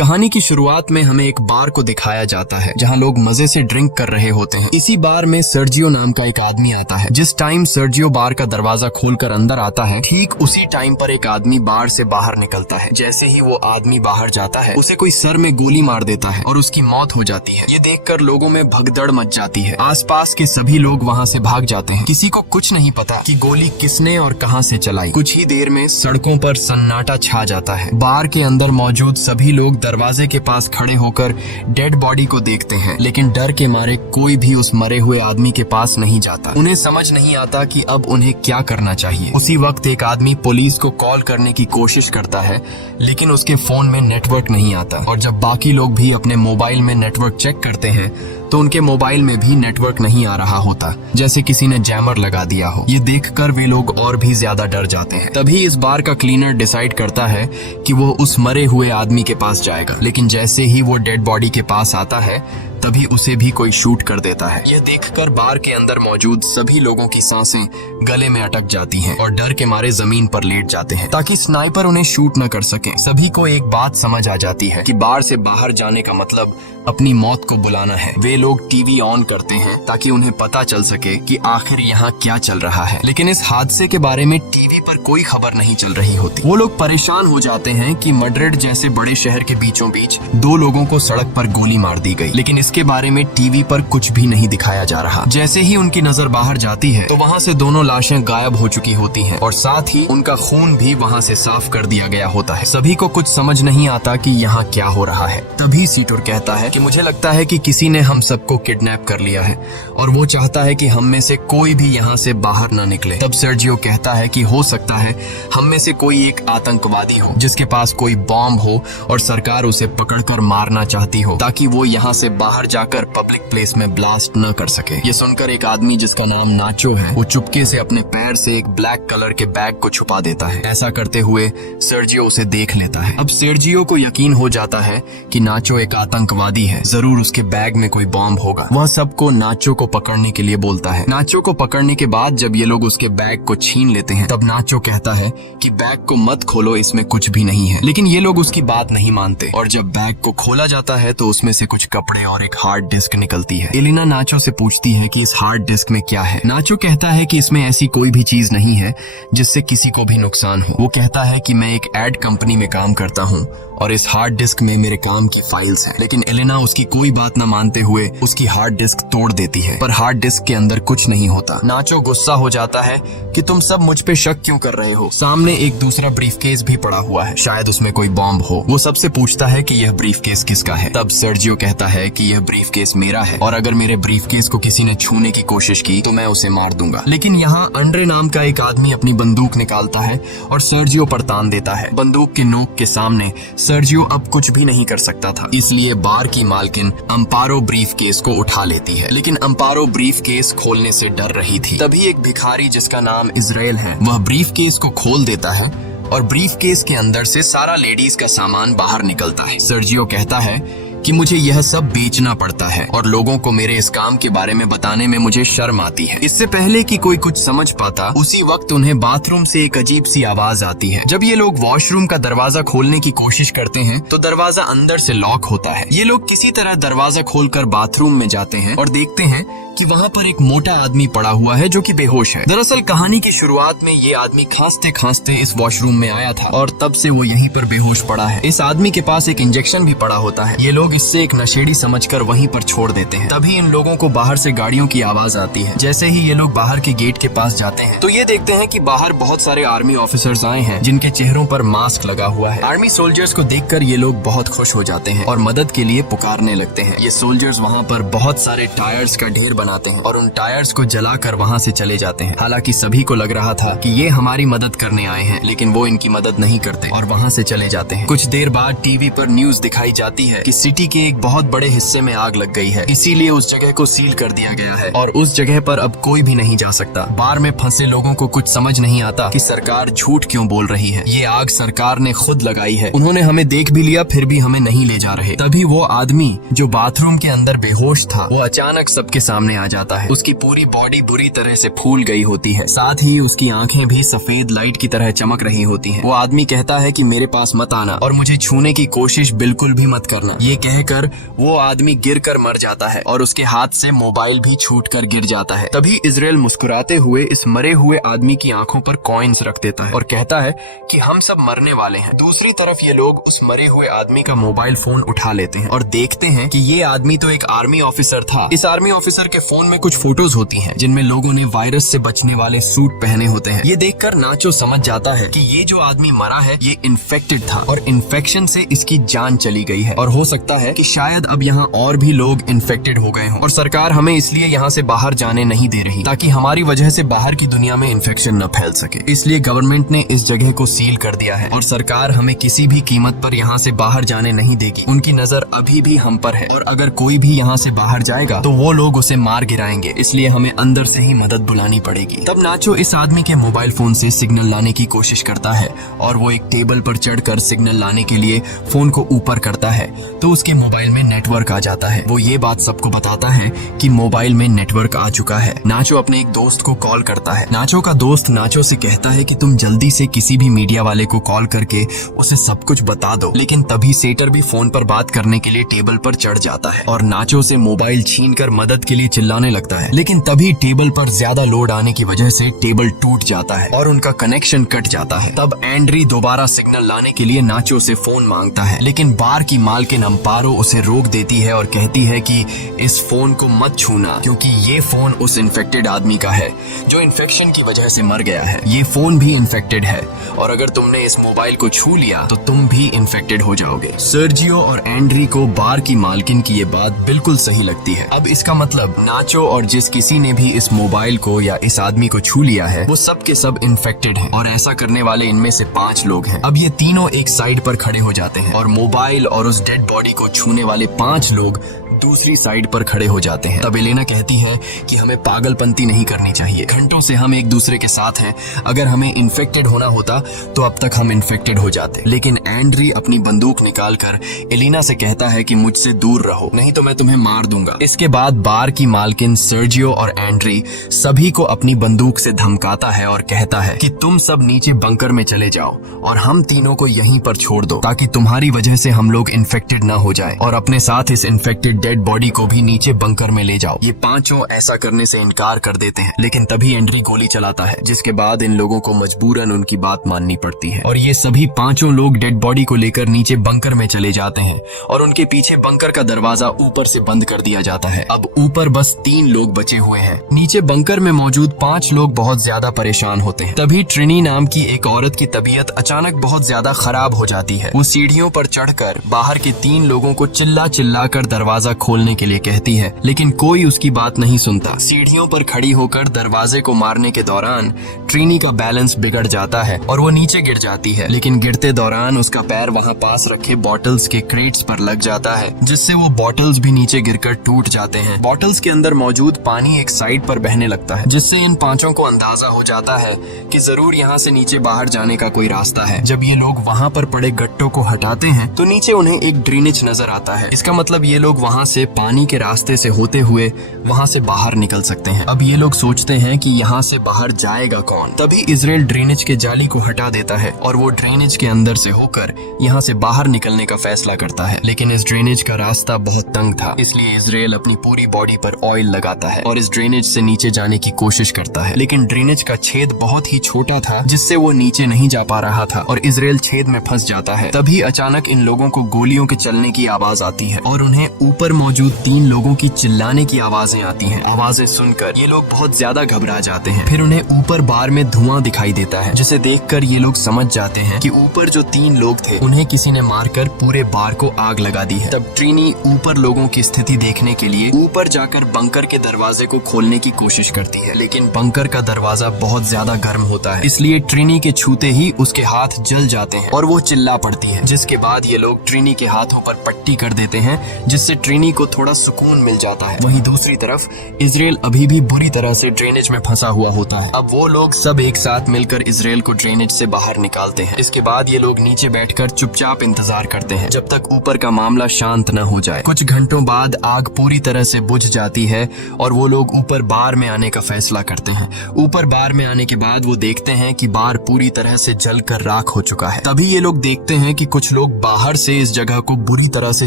कहानी की शुरुआत में हमें एक बार को दिखाया जाता है जहां लोग मजे से ड्रिंक कर रहे होते हैं। इसी बार में सर्जियो नाम का एक आदमी आता है। जिस टाइम सर्जियो बार का दरवाजा खोलकर अंदर आता है, ठीक उसी टाइम पर एक आदमी बार से बाहर निकलता है। जैसे ही वो आदमी बाहर जाता है, उसे कोई सर में गोली मार देता है और उसकी मौत हो जाती है। ये देखकर लोगों में भगदड़ मच जाती है। आसपास के सभी लोग वहाँ से भाग जाते हैं। किसी को कुछ नहीं पता कि गोली किसने और कहाँ से चलाई। कुछ ही देर में सड़कों पर सन्नाटा छा जाता है। बार के अंदर मौजूद सभी लोग दरवाजे के पास खड़े होकर डेड बॉडी को देखते हैं, लेकिन डर के मारे कोई भी उस मरे हुए आदमी के पास नहीं जाता। उन्हें समझ नहीं आता कि अब उन्हें क्या करना चाहिए। उसी वक्त एक आदमी पुलिस को कॉल करने की कोशिश करता है, लेकिन उसके फोन में नेटवर्क नहीं आता। और जब बाकी लोग भी अपने मोबाइल में नेटवर्क चेक करते हैं तो उनके मोबाइल में भी नेटवर्क नहीं आ रहा होता, जैसे किसी ने जैमर लगा दिया हो। ये देखकर वे लोग और भी ज्यादा डर जाते हैं। तभी इस बार का क्लीनर डिसाइड करता है कि वो उस मरे हुए आदमी के पास जाएगा, लेकिन जैसे ही वो डेड बॉडी के पास आता है तभी उसे भी कोई शूट कर देता है। यह देखकर बार के अंदर मौजूद सभी लोगों की सांसें गले में अटक जाती हैं और डर के मारे जमीन पर लेट जाते हैं ताकि स्नाइपर उन्हें शूट न कर सके। सभी को एक बात समझ आ जाती है कि बार से बाहर जाने का मतलब अपनी मौत को बुलाना है। वे लोग टीवी ऑन करते हैं ताकि उन्हें पता चल सके कि आखिर यहाँ क्या चल रहा है, लेकिन इस हादसे के बारे में टीवी पर कोई खबर नहीं चल रही होती। वो लोग परेशान हो जाते हैं कि मैड्रिड जैसे बड़े शहर के बीचों बीच 2 लोगों को सड़क पर गोली मार दी गई, लेकिन इसके बारे में टीवी पर कुछ भी नहीं दिखाया जा रहा। जैसे ही उनकी नजर बाहर जाती है तो वहाँ से दोनों लाशें गायब हो चुकी होती हैं और साथ ही उनका खून भी वहाँ से साफ कर दिया गया होता है। सभी को कुछ समझ नहीं आता कि यहाँ क्या हो रहा है। तभी सीटोर कहता है कि मुझे लगता है कि किसी ने हम सबको किडनैप कर लिया है और वो चाहता है कि हम में से कोई भी यहाँ से बाहर न निकले। तब सर्जियो कहता है कि हो सकता है हम में से कोई एक आतंकवादी हो जिसके पास कोई बॉम्ब हो और सरकार उसे पकड़कर मारना चाहती हो ताकि वो यहाँ से बाहर जाकर पब्लिक प्लेस में ब्लास्ट न कर सके। ये सुनकर एक आदमी जिसका नाम नाचो है, वो चुपके से अपने पैर से एक ब्लैक कलर के बैग को छुपा देता है। ऐसा करते हुए सर्जियो उसे देख लेता है। अब सर्जियो को यकीन हो जाता है कि नाचो एक आतंकवादी है, जरूर उसके बैग में कोई बॉम्ब होगा। वह सबको नाचो को पकड़ने के लिए बोलता है। नाचो को पकड़ने के बाद जब ये लोग उसके बैग को छीन लेते हैं, तब नाचो कहता है कि बैग को मत खोलो, इसमें कुछ भी नहीं है। लेकिन ये लोग उसकी बात नहीं मानते और जब बैग को खोला जाता है तो उसमें से कुछ कपड़े और एक हार्ड डिस्क निकलती है। एलिना नाचो से पूछती है कि इस हार्ड डिस्क में क्या है। नाचो कहता है कि इसमें ऐसी कोई भी चीज नहीं है जिससे किसी को भी नुकसान हो। वो कहता है कि मैं एक एड कंपनी में काम करता हूँ और इस हार्ड डिस्क में मेरे काम की फाइल्स हैं। लेकिन एलिना उसकी कोई बात न मानते हुए उसकी हार्ड डिस्क तोड़ देती है, पर हार्ड डिस्क के अंदर कुछ नहीं होता। नाचो गुस्सा हो जाता है कि तुम सब मुझ पे शक क्यों कर रहे हो। सामने एक दूसरा ब्रीफकेस भी पड़ा हुआ है, शायद उसमें कोई बॉम्ब हो। वो सबसे पूछता है कि यह ब्रीफकेस किसका है। तब सर्जियो कहता है कि यह ब्रीफकेस मेरा है और अगर मेरे ब्रीफकेस को किसी ने छूने की कोशिश की तो मैं उसे मार दूंगा। लेकिन यहाँ अंड्रे नाम का एक आदमी अपनी बंदूक निकालता है और सर्जियो पर तान देता है। बंदूक के नोक के सामने सर्जियो अब कुछ भी नहीं कर सकता था, इसलिए बार की मालकिन अम्पारो ब्रीफकेस को उठा लेती है। लेकिन अम्पारो ब्रीफकेस खोलने से डर रही थी। तभी एक भिखारी जिसका नाम इजराइल है, वह ब्रीफकेस को खोल देता है और ब्रीफकेस के अंदर से सारा लेडीज का सामान बाहर निकलता है। सर्जियो कहता है कि मुझे यह सब बेचना पड़ता है और लोगों को मेरे इस काम के बारे में बताने में मुझे शर्म आती है। इससे पहले कि कोई कुछ समझ पाता, उसी वक्त उन्हें बाथरूम से एक अजीब सी आवाज आती है। जब ये लोग वॉशरूम का दरवाजा खोलने की कोशिश करते हैं तो दरवाजा अंदर से लॉक होता है। ये लोग किसी तरह दरवाजा खोलकर बाथरूम में जाते हैं और देखते हैं कि वहाँ पर एक मोटा आदमी पड़ा हुआ है जो कि बेहोश है। दरअसल कहानी की शुरुआत में ये आदमी खांसते खांसते इस वॉशरूम में आया था और तब से वो यहीं पर बेहोश पड़ा है। इस आदमी के पास एक इंजेक्शन भी पड़ा होता है। ये लोग इससे एक नशेड़ी समझकर वहीं पर छोड़ देते हैं। तभी इन लोगों को बाहर से गाड़ियों की आवाज आती है। जैसे ही ये लोग बाहर के गेट के पास जाते हैं तो ये देखते हैं कि बाहर बहुत सारे आर्मी ऑफिसर्स आए हैं जिनके चेहरों पर मास्क लगा हुआ है। आर्मी सोल्जर्स को देखकर ये लोग बहुत खुश हो जाते हैं और मदद के लिए पुकारने लगते हैं। ये सोल्जर्स वहाँ पर बहुत सारे टायर्स का ढेर बनाते हैं और उन टायर्स को जलाकर वहाँ से चले जाते हैं। हालांकि सभी को लग रहा था कि ये हमारी मदद करने आए हैं, लेकिन वो इनकी मदद नहीं करते और वहाँ से चले जाते हैं। कुछ देर बाद टीवी पर न्यूज दिखाई जाती है कि सिटी के एक बहुत बड़े हिस्से में आग लग गई है, इसीलिए उस जगह को सील कर दिया गया है और उस जगह पर अब कोई भी नहीं जा सकता। बार में फंसे लोगों को कुछ समझ नहीं आता कि सरकार झूठ क्यों बोल रही है। ये आग सरकार ने खुद लगाई है, उन्होंने हमें देख भी लिया फिर भी हमें नहीं ले जा रहे। तभी वो आदमी जो बाथरूम के अंदर बेहोश था, वो अचानक सबके सामने सामने आ जाता है। उसकी पूरी बॉडी बुरी तरह से फूल गई होती है, साथ ही उसकी आंखें भी सफेद लाइट की तरह चमक रही होती हैं। वो आदमी कहता है कि मेरे पास मत आना और मुझे छूने की कोशिश बिल्कुल भी मत करना। ये कहकर वो आदमी गिरकर मर जाता है और उसके हाथ से मोबाइल भी छूटकर गिर जाता है। तभी इजराइल मुस्कुराते हुए इस मरे हुए आदमी की आंखों पर कॉइन्स रख देता है और कहता है कि हम सब मरने वाले हैं। दूसरी तरफ ये लोग उस मरे हुए आदमी का मोबाइल फोन उठा लेते हैं और देखते हैं कि ये आदमी तो एक आर्मी ऑफिसर था। इस आर्मी ऑफिसर के फोन में कुछ फोटोज होती हैं जिनमें लोगों ने वायरस से बचने वाले सूट पहने होते हैं। ये देखकर नाचो समझ जाता है कि ये जो आदमी मरा है ये इन्फेक्टेड था और इन्फेक्शन से इसकी जान चली गई है और हो सकता है कि शायद अब यहाँ और भी लोग इन्फेक्टेड हो गए हों और सरकार हमें इसलिए यहाँ से बाहर जाने नहीं दे रही ताकि हमारी वजह से बाहर की दुनिया में इन्फेक्शन न फैल सके। इसलिए गवर्नमेंट ने इस जगह को सील कर दिया है और सरकार हमें किसी भी कीमत पर यहाँ से बाहर जाने नहीं देगी। उनकी नजर अभी भी हम पर है और अगर कोई भी यहाँ से बाहर जाएगा तो वो लोग उसे मार गिराएंगे, इसलिए हमें अंदर से ही मदद बुलानी पड़ेगी। तब नाचो इस आदमी के मोबाइल फोन से सिग्नल लाने की कोशिश करता है और वो एक टेबल पर चढ़कर सिग्नल लाने के लिए फोन को ऊपर करता है तो उसके मोबाइल में नेटवर्क आ जाता है। वो ये बात सबको बताता है कि मोबाइल में नेटवर्क आ चुका है। नाचो अपने एक दोस्त को कॉल करता है। नाचो का दोस्त नाचो से कहता है कि तुम जल्दी से किसी भी मीडिया वाले को कॉल करके उसे सब कुछ बता दो। लेकिन तभी सेटर भी फोन पर बात करने के लिए टेबल पर चढ़ जाता है और नाचो से मोबाइल छीनकर मदद के लिए चिल्लाने लगता है। लेकिन तभी टेबल पर ज्यादा लोड आने की वजह से टेबल टूट जाता है और उनका कनेक्शन कट जाता है। तब एंड्री दोबारा सिग्नल लाने के लिए नाचो से फोन मांगता है, लेकिन बार की मालकिन अम्पारो उसे रोक देती है और कहती है कि इस फोन को मत छूना क्योंकि ये फोन उस इन्फेक्टेड आदमी का है जो इन्फेक्शन की वजह से मर गया है। ये फोन भी इन्फेक्टेड है और अगर तुमने इस मोबाइल को छू लिया तो तुम भी इन्फेक्टेड हो जाओगे। सर्जियो और एंड्री को बार की मालकिन की ये बात बिल्कुल सही लगती है। अब इसका मतलब नाचो और जिस किसी ने भी इस मोबाइल को या इस आदमी को छू लिया है वो सब के सब इन्फेक्टेड हैं और ऐसा करने वाले इनमें से 5 लोग हैं। अब ये तीनों एक साइड पर खड़े हो जाते हैं और मोबाइल और उस डेड बॉडी को छूने वाले 5 लोग दूसरी साइड पर खड़े हो जाते हैं। तब एलेना कहती है कि हमें पागलपंती नहीं करनी चाहिए। घंटों से हम एक दूसरे के साथ हैं, अगर हमें इन्फेक्टेड होना होता तो अब तक हम इन्फेक्टेड हो जाते। लेकिन एंड्री अपनी बंदूक निकालकर एलेना से कहता है कि मुझसे दूर रहो नहीं तो मैं तुम्हें मार दूंगा। इसके बाद बार की मालकिन सर्जियो और एंड्री सभी को अपनी बंदूक से धमकाता है और कहता है कि तुम सब नीचे बंकर में चले जाओ और हम तीनों को यहीं पर छोड़ दो ताकि तुम्हारी वजह से हम लोग इन्फेक्टेड ना हो जाए और अपने साथ इस इन्फेक्टेड डेड बॉडी को भी नीचे बंकर में ले जाओ। ये 5 ऐसा करने से इनकार कर देते हैं, लेकिन तभी एंड्री गोली चलाता है जिसके बाद इन लोगों को मजबूरन उनकी बात माननी पड़ती है और ये सभी 5 लोग डेड बॉडी को लेकर नीचे बंकर में चले जाते हैं और उनके पीछे बंकर का दरवाजा ऊपर से बंद कर दिया जाता है। अब ऊपर बस 3 लोग बचे हुए हैं। नीचे बंकर में मौजूद 5 लोग बहुत ज्यादा परेशान होते हैं। तभी ट्रिनी नाम की एक औरत की तबीयत अचानक बहुत ज्यादा खराब हो जाती है। वो सीढ़ियों पर चढ़कर बाहर के 3 लोगों को चिल्ला चिल्ला कर दरवाजा खोलने के लिए कहती है, लेकिन कोई उसकी बात नहीं सुनता। सीढ़ियों पर खड़ी होकर दरवाजे को मारने के दौरान ट्रिनी का बैलेंस बिगड़ जाता है और वो नीचे गिर जाती है, लेकिन गिरते दौरान उसका पैर वहाँ पास रखे बॉटल्स के क्रेट्स पर लग जाता है जिससे वो बॉटल्स भी नीचे गिरकर टूट जाते हैं। बॉटल्स के अंदर मौजूद पानी एक साइड पर बहने लगता है जिससे इन 5 को अंदाजा हो जाता है कि जरूर यहाँ से नीचे बाहर जाने का कोई रास्ता है। जब ये लोग वहाँ पर पड़े गट्टों को हटाते हैं तो नीचे उन्हें एक ड्रेनेज नजर आता है। इसका मतलब ये लोग वहाँ से पानी के रास्ते से होते हुए वहाँ से बाहर निकल सकते हैं। अब ये लोग सोचते हैं कि यहाँ से बाहर जाएगा कौन। तभी इजराइल ड्रेनेज के जाली को हटा देता है और वो ड्रेनेज के अंदर से होकर यहाँ से बाहर निकलने का फैसला करता है, लेकिन इस ड्रेनेज का रास्ता बहुत तंग था, इसलिए इजराइल अपनी पूरी बॉडी पर ऑयल लगाता है और इस ड्रेनेज से नीचे जाने की कोशिश करता है, लेकिन ड्रेनेज का छेद बहुत ही छोटा था जिससे वो नीचे नहीं जा पा रहा था और इजराइल छेद में फंस जाता है। तभी अचानक इन लोगों को गोलियों के चलने की आवाज आती है और उन्हें ऊपर मौजूद 3 लोगों की चिल्लाने की आवाजें आती हैं। आवाजें सुनकर ये लोग बहुत ज्यादा घबरा जाते हैं। फिर उन्हें ऊपर बार में धुआं दिखाई देता है जिसे देखकर ये लोग समझ जाते हैं कि ऊपर जो 3 लोग थे उन्हें किसी ने मारकर पूरे बार को आग लगा दी है। तब ट्रिनी ऊपर लोगों की स्थिति देखने के लिए ऊपर जाकर बंकर के दरवाजे को खोलने की कोशिश करती है, लेकिन बंकर का दरवाजा बहुत ज्यादा गर्म होता है, इसलिए ट्रिनी के छूते ही उसके हाथ जल जाते हैं और वो चिल्ला पड़ती है, जिसके बाद ये लोग ट्रिनी के हाथों पर पट्टी कर देते हैं जिससे ट्रिनी आदमी को थोड़ा सुकून मिल जाता है। वहीं दूसरी तरफ इजराइल अभी भी बुरी तरह से ड्रेनेज में फंसा हुआ होता है। अब वो लोग सब एक साथ मिलकर इजराइल को ड्रेनेज से बाहर निकालते हैं। इसके बाद ये लोग नीचे बैठकर चुपचाप इंतजार करते हैं जब तक ऊपर का मामला शांत न हो जाए। कुछ घंटों बाद आग पूरी तरह से बुझ जाती है और वो लोग ऊपर बार में आने का फैसला करते हैं। ऊपर बार में आने के बाद वो देखते हैं कि बार पूरी तरह से जलकर राख हो चुका है। तभी ये लोग देखते हैं कि कुछ लोग बाहर से इस जगह को बुरी तरह से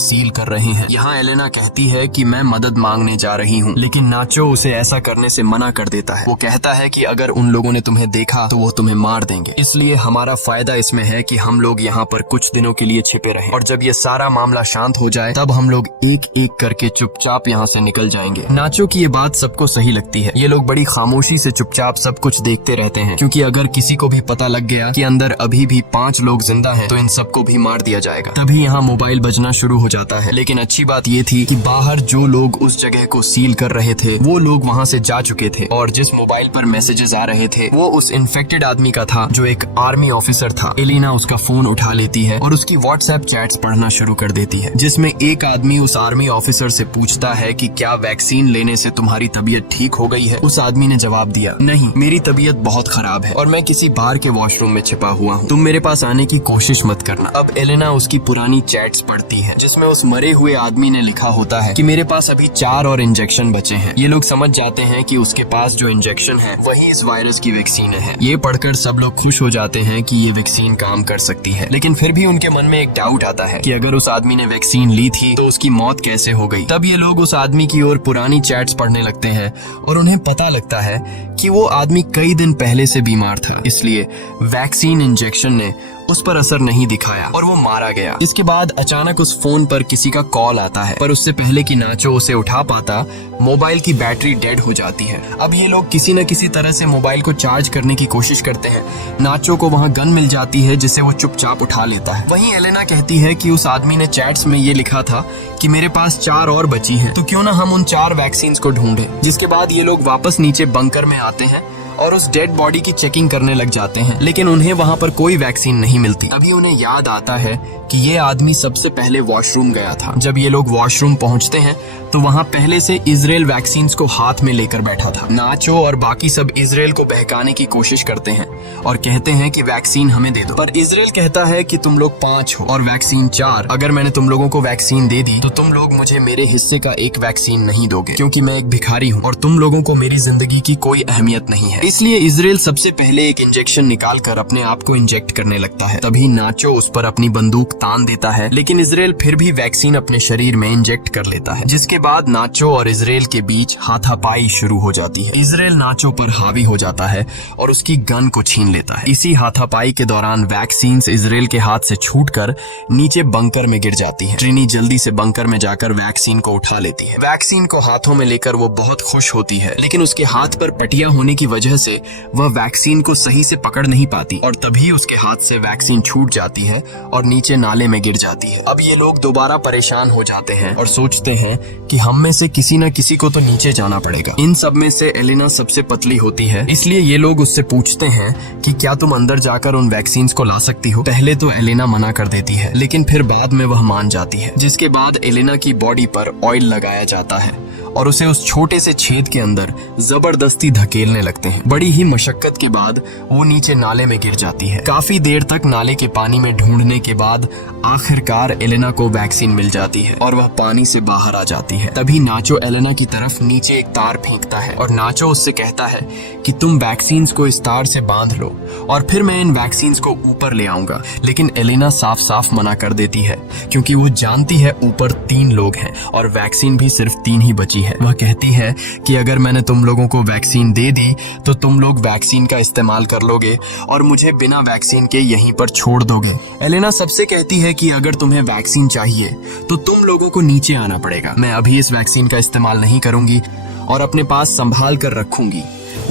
सील कर रहे हैं। यहाँ एलेना कहती है कि मैं मदद मांगने जा रही हूँ, लेकिन नाचो उसे ऐसा करने से मना कर देता है। वो कहता है कि अगर उन लोगों ने तुम्हें देखा तो वो तुम्हें मार देंगे, इसलिए हमारा फायदा इसमें है कि हम लोग यहाँ पर कुछ दिनों के लिए छिपे रहें और जब ये सारा मामला शांत हो जाए तब हम लोग एक एक करके चुपचाप यहाँ से निकल जाएंगे। नाचो की ये बात सबको सही लगती है। ये लोग बड़ी खामोशी से चुपचाप सब कुछ देखते रहते हैं, क्योंकि अगर किसी को भी पता लग गया कि अंदर अभी भी 5 लोग जिंदा हैं, तो इन सबको भी मार दिया जाएगा। तभी यहाँ मोबाइल बजना शुरू हो जाता है। लेकिन अच्छी बात ये थी कि बाहर जो लोग उस जगह को सील कर रहे थे वो लोग वहाँ से जा चुके थे और जिस मोबाइल पर मैसेजेस आ रहे थे वो उस इन्फेक्टेड आदमी का था जो एक आर्मी ऑफिसर था। एलिना उसका फोन उठा लेती है और उसकी व्हाट्सएप चैट्स पढ़ना शुरू कर देती है, जिसमें एक आदमी उस आर्मी ऑफिसर से पूछता है कि क्या वैक्सीन लेने से तुम्हारी तबीयत ठीक हो गई है। उस आदमी ने जवाब दिया, नहीं, मेरी तबीयत बहुत खराब है और मैं किसी बार के वॉशरूम में छिपा हुआ हूँ, तुम मेरे पास आने की कोशिश मत करना। अब एलेना उसकी पुरानी चैट्स पढ़ती है जिसमें उस मरे हुए आदमी ने लिखा होता है कि मेरे पास अभी 4 और इंजेक्शन बचे हैं। ये लोग समझ जाते हैं कि उसके पास जो इंजेक्शन है वही इस वायरस की वैक्सीन है। ये पढ़कर सब लोग खुश हो जाते हैं कि ये वैक्सीन काम कर सकती है, लेकिन फिर भी उनके मन में एक डाउट आता है कि अगर उस आदमी ने वैक्सीन ली थी तो उसकी मौत कैसे हो गई। तब ये लोग उस आदमी की ओर पुरानी चैट्स पढ़ने लगते हैं और उन्हें पता लगता है कि वो आदमी कई दिन पहले से बीमार था, इसलिए वैक्सीन इंजेक्शन ने उस पर असर नहीं दिखाया और वो मारा गया। इसके बाद अचानक उस फोन पर किसी का कॉल आता है, पर उससे पहले कि नाचो उसे उठा पाता, मोबाइल की बैटरी डेड हो जाती है। अब ये लोग किसी न किसी तरह से मोबाइल को चार्ज करने की कोशिश करते हैं। नाचो को वहाँ गन मिल जाती है जिसे वो चुपचाप उठा लेता है। वहीं एलेना कहती है कि उस आदमी ने चैट्स में ये लिखा था कि मेरे पास 4 और बची हैं, तो क्यों ना हम उन 4 वैक्सीन को ढूंढें। जिसके बाद ये लोग वापस नीचे बंकर में आते हैं और उस डेड बॉडी की चेकिंग करने लग जाते हैं, लेकिन उन्हें वहाँ पर कोई वैक्सीन नहीं मिलती। अभी उन्हें याद आता है कि ये आदमी सबसे पहले वॉशरूम गया था। जब ये लोग वॉशरूम पहुँचते हैं तो वहाँ पहले से इजराइल वैक्सीन को हाथ में लेकर बैठा था। नाचो और बाकी सब इजराइल को बहकाने की कोशिश करते हैं और कहते हैं कि वैक्सीन हमें दे दो, पर इजराइल कहता है कि तुम लोग 5 हो और वैक्सीन 4। अगर मैंने तुम लोगों को वैक्सीन दे दी तो तुम लोग मुझे मेरे हिस्से का एक वैक्सीन नहीं दोगे, क्योंकि मैं एक भिखारी हूँ और तुम लोगों को मेरी जिंदगी की कोई अहमियत नहीं है। इसलिए इजराइल सबसे पहले एक इंजेक्शन निकाल कर अपने आप को इंजेक्ट करने लगता है। तभी नाचो उस पर अपनी बंदूक तान देता है, लेकिन इजराइल फिर भी वैक्सीन अपने शरीर में इंजेक्ट कर लेता है, जिसके बाद नाचो और इजराइल के बीच हाथापाई शुरू हो जाती है। इजराइल नाचो पर हावी हो जाता है और उसकी गन को छीन लेता है। इसी हाथापाई के दौरान वैक्सीन इजराइल के हाथ से छूटकर नीचे बंकर में गिर जाती है। ट्रिनी जल्दी से बंकर में जाकर वैक्सीन को उठा लेती है। वैक्सीन को हाथों में लेकर वो बहुत खुश होती है, लेकिन उसके हाथ पर पटिया होने की वजह से वह वैक्सीन को सही से पकड़ नहीं पाती और तभी उसके हाथ से वैक्सीन छूट जाती है और नीचे नाले में गिर जाती है। अब ये लोग दोबारा परेशान हो जाते हैं और सोचते हैं कि हम में से किसी न किसी को तो नीचे जाना पड़ेगा। इन सब में से एलेना सबसे पतली होती है, इसलिए ये लोग उससे पूछते हैं कि क्या तुम अंदर जाकर उन वैक्सीन को ला सकती हो। पहले तो एलेना मना कर देती है, लेकिन फिर बाद में वह मान जाती है, जिसके बाद एलेना की बॉडी पर ऑयल लगाया जाता है और उसे उस छोटे से छेद के अंदर जबरदस्ती धकेलने लगते हैं। बड़ी ही मशक्कत के बाद वो नीचे नाले में गिर जाती है। काफी देर तक नाले के पानी में ढूंढने के बाद आखिरकार एलेना को वैक्सीन मिल जाती है और वह पानी से बाहर आ जाती है। तभी नाचो एलेना की तरफ नीचे एक तार फेंकता है और नाचो उससे कहता है कि तुम वैक्सीन को इस तार से बांध लो और फिर मैं इन वैक्सीन को ऊपर ले आऊंगा। लेकिन एलेना साफ साफ मना कर देती है, क्योंकि वो जानती है ऊपर 3 लोग हैं और वैक्सीन भी सिर्फ 3 ही बची है। वह कहती है कि अगर मैंने तुम लोगों को वैक्सीन दे दी तो तुम लोग वैक्सीन का इस्तेमाल कर लोगे और मुझे बिना वैक्सीन के यहीं पर छोड़ दोगे। एलेना सबसे कहती है कि अगर तुम्हें वैक्सीन चाहिए तो तुम लोगों को नीचे आना पड़ेगा। मैं अभी इस वैक्सीन का इस्तेमाल नहीं करूंगी और अपने पास संभाल कर रखूंगी।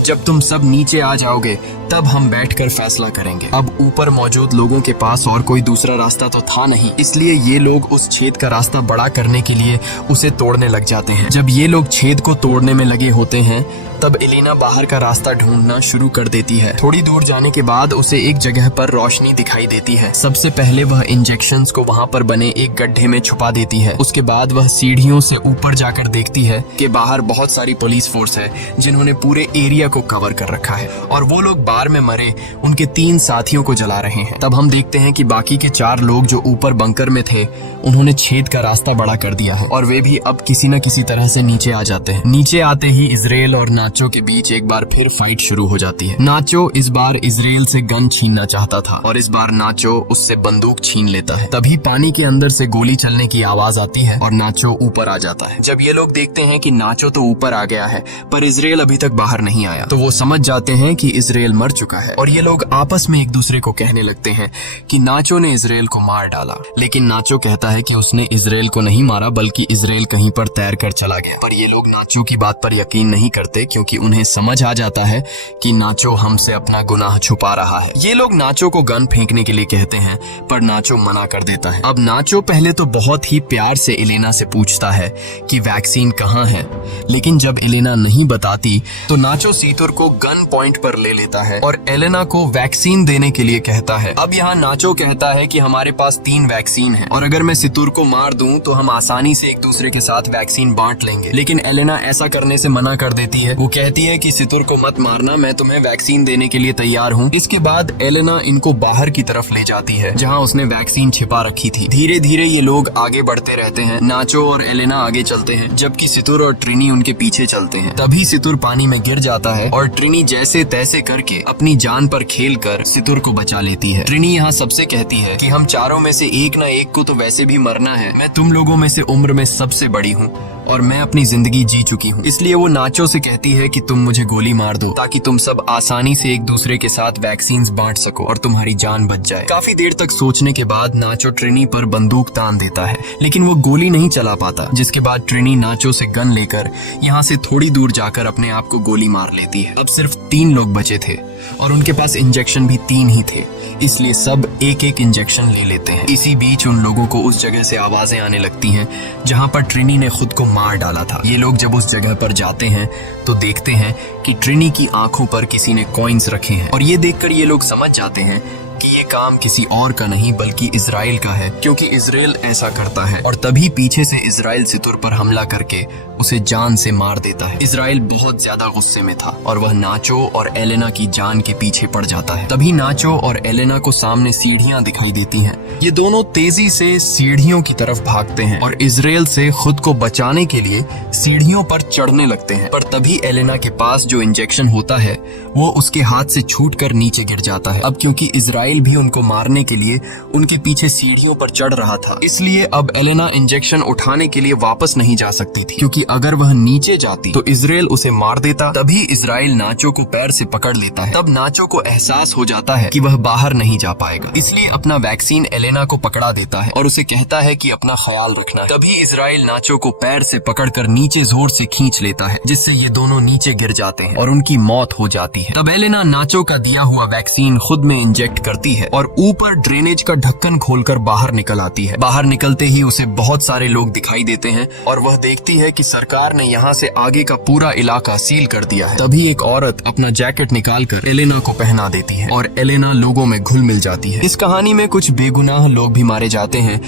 जब तुम सब नीचे आ जाओगे तब हम बैठकर फैसला करेंगे। अब ऊपर मौजूद लोगों के पास और कोई दूसरा रास्ता तो था नहीं, इसलिए ये लोग उस छेद का रास्ता बड़ा करने के लिए उसे तोड़ने लग जाते हैं। जब ये लोग छेद को तोड़ने में लगे होते हैं तब एलेना बाहर का रास्ता ढूंढना शुरू कर देती है। थोड़ी दूर जाने के बाद उसे एक जगह पर रोशनी दिखाई देती है। सबसे पहले वह इंजेक्शंस को वहां पर बने एक गड्ढे में छुपा देती है। उसके बाद वह सीढ़ियों से ऊपर जाकर देखती है कि बाहर बहुत सारी पुलिस फोर्स है जिन्होंने पूरे एरिया को कवर कर रखा है और वो लोग बार में मरे उनके 3 साथियों को जला रहे हैं। तब हम देखते हैं कि बाकी के 4 लोग जो ऊपर बंकर में थे उन्होंने छेद का रास्ता बड़ा कर दिया है और वे भी अब किसी न किसी तरह से नीचे आ जाते हैं। नीचे आते ही इजराइल और नाचो के बीच एक बार फिर फाइट शुरू हो जाती है। नाचो इस बार इजराइल से गन छीनना चाहता था और इस बार नाचो उससे बंदूक छीन लेता है। तभी पानी के अंदर से गोली चलने की आवाज आती है और नाचो ऊपर आ जाता है। जब ये लोग देखते हैं कि नाचो तो ऊपर आ गया है पर इजराइल अभी तक बाहर नहीं आया तो वो समझ जाते हैं कि इजराइल मर चुका है और ये लोग आपस में एक दूसरे को कहने लगते हैं कि नाचो ने इजराइल को मार डाला। लेकिन नाचो कहता है कि उसने इजराइल को नहीं मारा बल्कि इजराइल कहीं पर तैर कर चला गया। पर ये लोग नाचो की बात पर यकीन नहीं करते क्योंकि उन्हें समझ आ जाता है कि नाचो हमसे अपना गुनाह छुपा रहा है। ये लोग नाचो को गन फेंकने के लिए कहते हैं पर नाचो मना कर देता है। अब नाचो पहले तो बहुत ही प्यार से एलेना से पूछता है कि वैक्सीन कहाँ है, लेकिन जब एलेना नहीं बताती तो नाचो सीतुर को गन पॉइंट पर ले लेता है और एलेना को वैक्सीन देने के लिए कहता है। अब यहाँ नाचो कहता है कि हमारे पास 3 वैक्सीन है और अगर मैं सितुर को मार दूं तो हम आसानी से एक दूसरे के साथ वैक्सीन बांट लेंगे। लेकिन एलेना ऐसा करने से मना कर देती है। वो कहती है कि सितुर को मत मारना, मैं तुम्हें वैक्सीन देने के लिए तैयार हूँ। इसके बाद एलेना इनको बाहर की तरफ ले जाती है जहाँ उसने वैक्सीन छिपा रखी थी। धीरे धीरे ये लोग आगे बढ़ते रहते हैं। नाचो और एलेना आगे चलते हैं जबकि सितुर और ट्रिनी उनके पीछे चलते हैं। तभी सितुर पानी में गिर जाता है और ट्रिनी जैसे तैसे करके अपनी जान पर खेल कर सितुर को बचा लेती है। ट्रिनी यहाँ सबसे कहती है कि हम चारों में से एक न एक को तो वैसे भी मरना है। मैं तुम लोगों में से उम्र में सबसे बड़ी हूँ और मैं अपनी जिंदगी जी चुकी हूँ, इसलिए वो नाचो से कहती है कि तुम मुझे गोली मार दो ताकि तुम सब आसानी से एक दूसरे के साथ वैक्सीन बांट सको और तुम्हारी जान बच जाए। काफी देर तक सोचने के बाद नाचो ट्रिनी पर बंदूक तान देता है लेकिन वो गोली नहीं चला पाता, जिसके बाद ट्रिनी नाचो से गन लेकर यहाँ से थोड़ी दूर जाकर अपने आप को गोली मार लेती है। अब सिर्फ 3 लोग बचे थे और उनके पास इंजेक्शन भी 3 ही थे, इसलिए सब एक एक इंजेक्शन ले लेते हैं। इसी बीच उन लोगों को उस जगह से आवाजें आने लगती हैं जहां पर ट्रिनी ने खुद को मार डाला था। ये लोग जब उस जगह पर जाते हैं तो देखते हैं कि ट्रिनी की आंखों पर किसी ने कॉइन्स रखे हैं और ये देखकर ये लोग समझ जाते हैं कि ये काम किसी और का नहीं बल्कि इजराइल का है क्योंकि इजराइल ऐसा करता है। और तभी पीछे से इजराइल सितुर पर हमला करके उसे जान से मार देता है। इजराइल बहुत ज्यादा गुस्से में था और वह नाचो और एलेना की जान के पीछे पड़ जाता है। तभी नाचो और एलेना को सामने सीढ़ियां दिखाई देती हैं। ये दोनों तेजी से सीढ़ियों की तरफ भागते हैं और इजराइल से खुद को बचाने के लिए सीढ़ियों पर चढ़ने लगते हैं। पर तभी एलेना के पास जो इंजेक्शन होता है वो उसके हाथ से छूटकर नीचे गिर जाता है। अब क्योंकि इजराइल भी उनको मारने के लिए उनके पीछे सीढ़ियों पर चढ़ रहा था, इसलिए अब एलेना इंजेक्शन उठाने के लिए वापस नहीं जा सकती थी क्योंकि अगर वह नीचे जाती तो इजराइल उसे मार देता। तभी इजराइल नाचो को पैर से पकड़ लेता है। तब नाचो को एहसास हो जाता है कि वह बाहर नहीं जा पाएगा, इसलिए अपना वैक्सीन एलेना को पकड़ा देता है और उसे कहता है कि अपना ख्याल रखना है। तभी इजराइल नाचो को पैर से पकड़कर नीचे जोर से खींच लेता है जिससे ये दोनों नीचे गिर जाते हैं और उनकी मौत हो जाती है। तब एलेना नाचो का दिया हुआ वैक्सीन खुद में इंजेक्ट करती है और ऊपर ड्रेनेज का ढक्कन खोलकर बाहर निकल आती है। बाहर निकलते ही उसे बहुत सारे लोग दिखाई देते हैं और वह देखती है कि सरकार ने यहाँ से आगे का पूरा इलाका सील कर दिया है। तभी एक औरत अपना जैकेट निकालकर एलेना को पहना देती है और एलेना लोगों में घुल मिल जाती है। इस कहानी में कुछ बेगुनाह लोग भी मारे जाते हैं